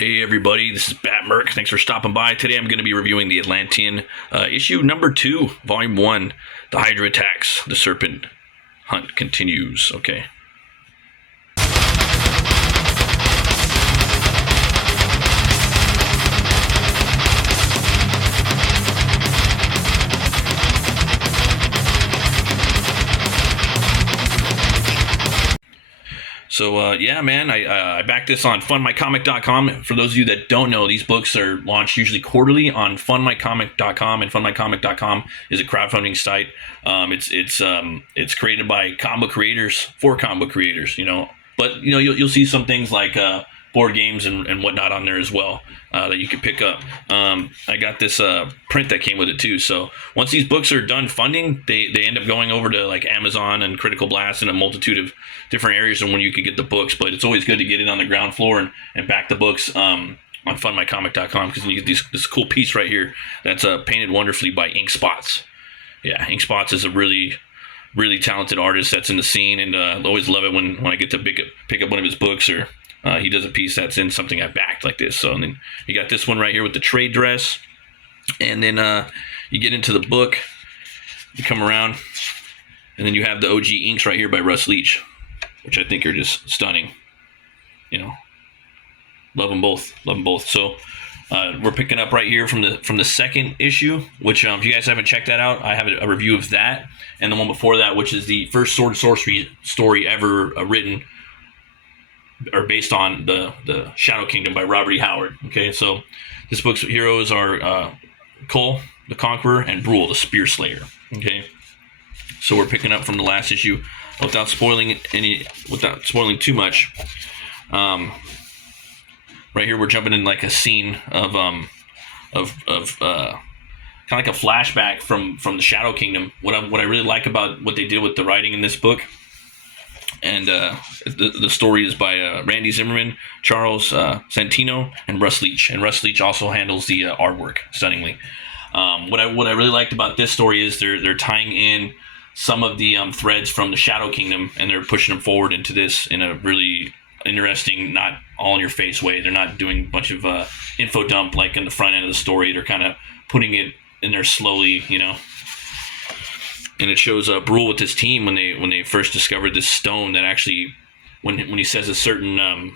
Hey everybody, this is Bat Merc. Thanks for stopping by. Today I'm going to be reviewing the Atlantean issue number 2, volume 1. The Hydra attacks. The serpent hunt continues. Okay. So, yeah, man, I backed this on fundmycomic.com. For those of you that don't know, these books are launched usually quarterly on fundmycomic.com, and fundmycomic.com is a crowdfunding site. It's created by comic book creators for comic book creators, But, you'll see some things like board games and whatnot on there as well that you can pick up. I got this print that came with it too. So once these books are done funding, they end up going over to like Amazon and Critical Blast and a multitude of different areas and when you can get the books. But it's always good to get it on the ground floor and back the books on fundmycomic.com because you get this cool piece right here that's painted wonderfully by Ink Spots. Yeah, Ink Spots is a really talented artist that's in the scene, and I always love it when I get to pick up one of his books or he does a piece that's in something I backed like this. So and then you got this one right here with the trade dress, and then you get into the book, you come around, and then you have the OG inks right here by Russ Leach, which I think are just stunning. Love them both. So we're picking up right here from the second issue, which if you guys haven't checked that out, I have a review of that, and the one before that, which is the first sword and sorcery story ever written or based on the Shadow Kingdom by Robert E. Howard. Okay, so this book's heroes are Cole, the Conqueror, and Brule, the Spear Slayer. Okay, so we're picking up from the last issue without spoiling too much. Right here, we're jumping in like a scene of kind of like a flashback from the Shadow Kingdom. What I really like about what they did with the writing in this book, and the story is by Randy Zimmerman, Charles Santino, and Russ Leach. And Russ Leach also handles the artwork stunningly. What I really liked about this story is they're tying in some of the threads from the Shadow Kingdom, and they're pushing them forward into this in a really interesting, not all in your face way. They're not doing a bunch of info dump like in the front end of the story. They're kind of putting it in there slowly, And it shows Brule with his team when they first discovered this stone that actually, when he says a certain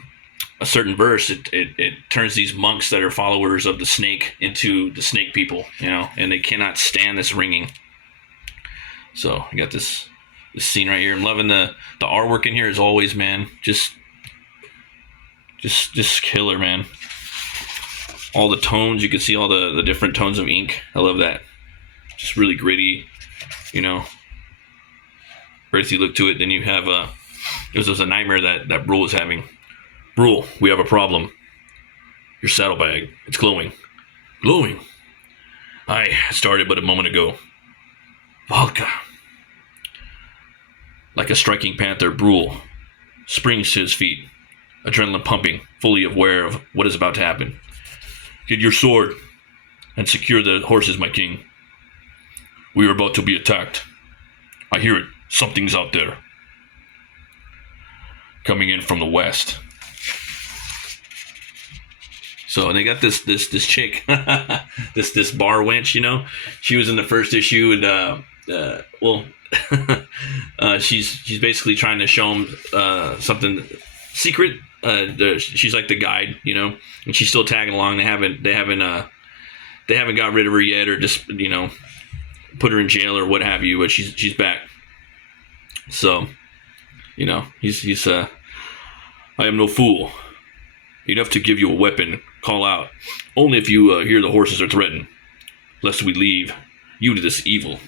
verse, it turns these monks that are followers of the snake into the snake people, and they cannot stand this ringing. So you got this scene right here. I'm loving the artwork in here as always, man. Just killer, man. All the tones, you can see all the different tones of ink. I love that. Just really gritty, earthy look to it. Then you have it was a nightmare that Brule was having. Brule, we have a problem. Your saddlebag, it's glowing. Glowing? I started but a moment ago. Valka. Like a striking panther, Brule springs to his feet, adrenaline pumping, fully aware of what is about to happen. Get your sword and secure the horses, my king. We are about to be attacked. I hear it. Something's out there. Coming in from the west. So, and they got this chick, this bar wench, She was in the first issue, and she's basically trying to show him something secret. She's like the guide, and she's still tagging along. They haven't got rid of her yet, or just put her in jail or what have you. But she's back. So, he's I am no fool. Enough to give you a weapon. Call out. Only if you hear the horses are threatened, lest we leave you to this evil.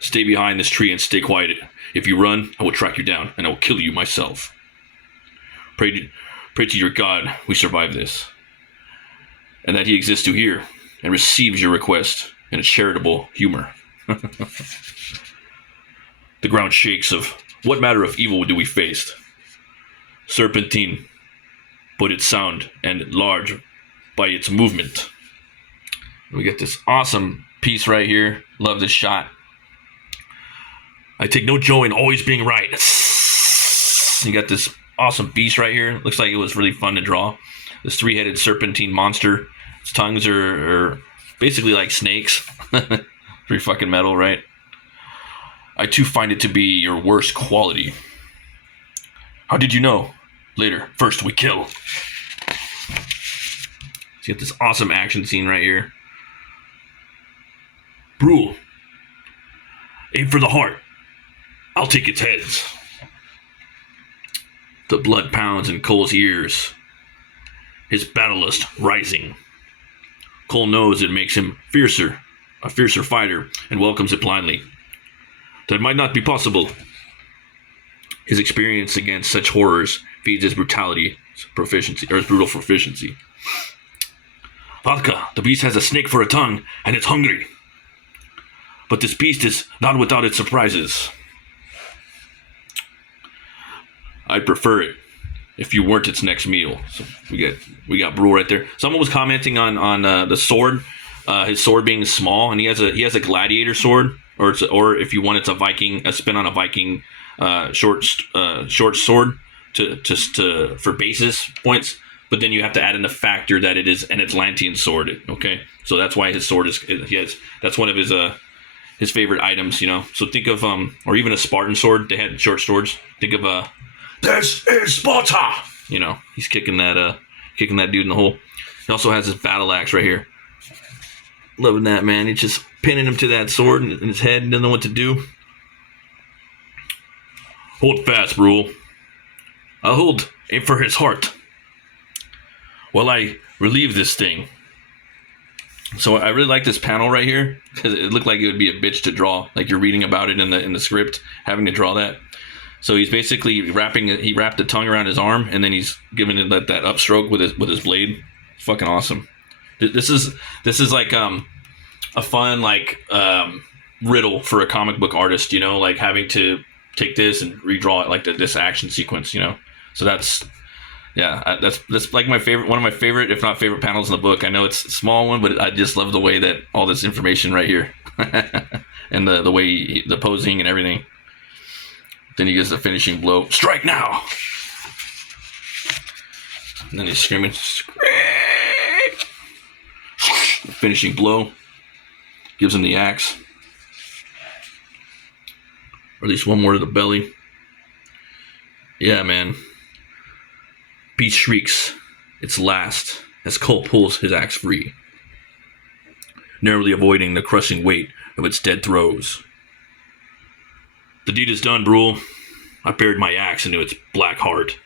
Stay behind this tree and stay quiet. If you run, I will track you down, and I will kill you myself. Pray to your God we survive this, and that he exists to hear and receives your request in a charitable humor. The ground shakes of what matter of evil do we face? Serpentine, but its sound and large by its movement. We get this awesome piece right here. Love this shot. I take no joy in always being right. You got this awesome beast right here. Looks like it was really fun to draw. This 3-headed serpentine monster. Its tongues are basically like snakes. Pretty fucking metal, right? I too find it to be your worst quality. How did you know? Later. First we kill. So you get this awesome action scene right here. Brule. Aim for the heart. I'll take its heads. The blood pounds in Cole's ears. His battle lust rising. Cole knows it makes him a fiercer fighter, and welcomes it blindly. That might not be possible. His experience against such horrors feeds his brutality, his brutal proficiency. Vodka, the beast has a snake for a tongue, and it's hungry. But this beast is not without its surprises. I'd prefer it if you weren't its next meal. So we got Brule right there. Someone was commenting on the sword, his sword being small, and he has a gladiator sword, or if you want, it's a spin on a Viking short sword to for basis points. But then you have to add in the factor that it is an Atlantean sword. Okay, so that's why his sword that's one of his favorite items. You know, so think of or even a Spartan sword. They had short swords. Think of this is Sparta. You know, he's kicking that dude in the hole. He also has his battle axe right here. Loving that, man. He's just pinning him to that sword in his head and doesn't know what to do. Hold fast, Brule. I'll hold aim for his heart while I relieve this thing. So I really like this panel right here because it looked like it would be a bitch to draw. Like you're reading about it in the script, having to draw that. So he's basically he wrapped the tongue around his arm, and then he's giving it that upstroke with his blade. It's fucking awesome. This is like a fun riddle for a comic book artist, you know, like having to take this and redraw it like this action sequence, you know. So that's like one of my favorite, if not favorite, panels in the book. I know it's a small one, but I just love the way that all this information right here and the way the posing and everything. Then he gets the finishing blow. Strike now! And then he's screaming. The finishing blow. Gives him the axe. Or at least one more to the belly. Yeah, man. Beast shrieks its last as Cole pulls his axe free, narrowly avoiding the crushing weight of its dead throes. The deed is done, Brule. I buried my axe into its black heart.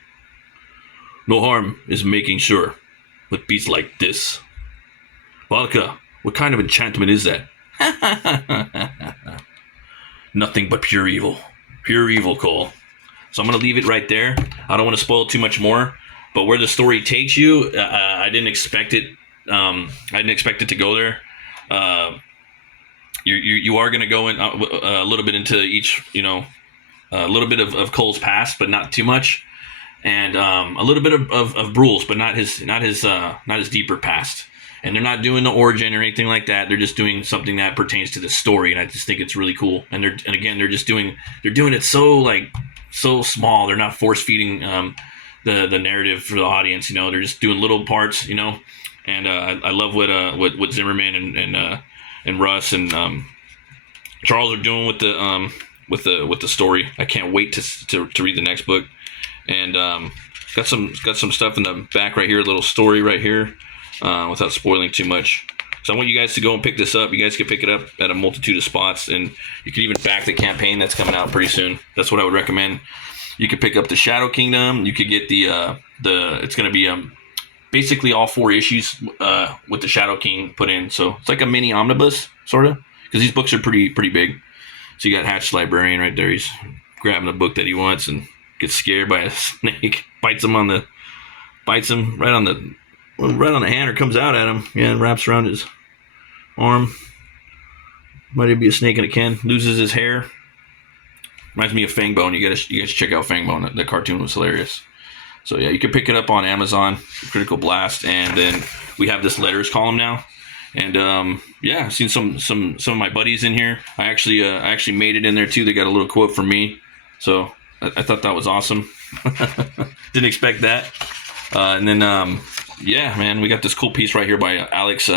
No harm is making sure with beasts like this. Vodka, what kind of enchantment is that? Nothing but pure evil. Pure evil, Cole. So I'm going to leave it right there. I don't want to spoil too much more. But where the story takes you, I didn't expect it. I didn't expect it to go there. You are going to go in a little bit into each, you know, a little bit of Cole's past, but not too much, and a little bit of Brule's, but not his deeper past. And they're not doing the origin or anything like that. They're just doing something that pertains to the story, and I just think it's really cool. And again, they're doing it so small. They're not force feeding the narrative for the audience. You know, they're just doing little parts. You know, and I love what Zimmerman and Russ and Charles are doing with the story. I can't wait to read the next book. And got some stuff in the back right here, a little story right here, without spoiling too much. So I want you guys to go and pick this up. You guys can pick it up at a multitude of spots, and you can even back the campaign that's coming out pretty soon. That's what I would recommend. You could pick up the Shadow Kingdom. You could get the it's going to be basically all 4 issues with the Shadow King put in. So it's like a mini omnibus, sort of, because these books are pretty big. So you got Hatch Librarian right there. He's grabbing the book that he wants and gets scared by a snake. Bites him right on the hand, or comes out at him. Yeah, and wraps around his arm. Might even be a snake in a can. Loses his hair. Reminds me of Fangbone. You guys check out Fangbone. The cartoon was hilarious. So yeah, you can pick it up on Amazon, Critical Blast, and then we have this letters column now. And yeah, I've seen some of my buddies in here. I actually made it in there too. They got a little quote from me, so I thought that was awesome. Didn't expect that. And then, yeah, man, we got this cool piece right here by Alex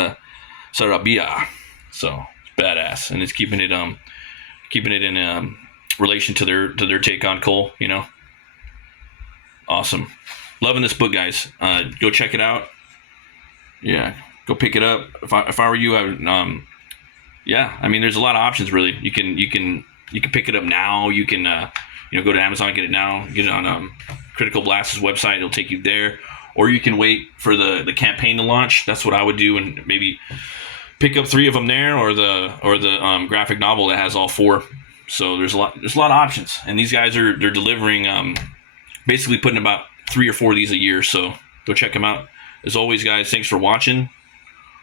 Sarabia. So badass, and it's keeping it in relation to their take on coal. You know, awesome. Loving this book, guys. Go check it out. Yeah, go pick it up. If I were you, I would. Yeah, I mean, there's a lot of options. Really, you can pick it up now. You can go to Amazon, get it now. Get it on Critical Blast's website. It'll take you there. Or you can wait for the campaign to launch. That's what I would do, and maybe pick up 3 of them there, or the graphic novel that has all 4. So there's a lot of options, and these guys they're delivering, basically putting about 3 or 4 of these a year. So go check them out. As always, guys, thanks for watching.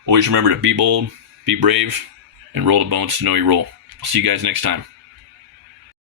Always remember to be bold, be brave, and roll the bones to know your role. I'll see you guys next time.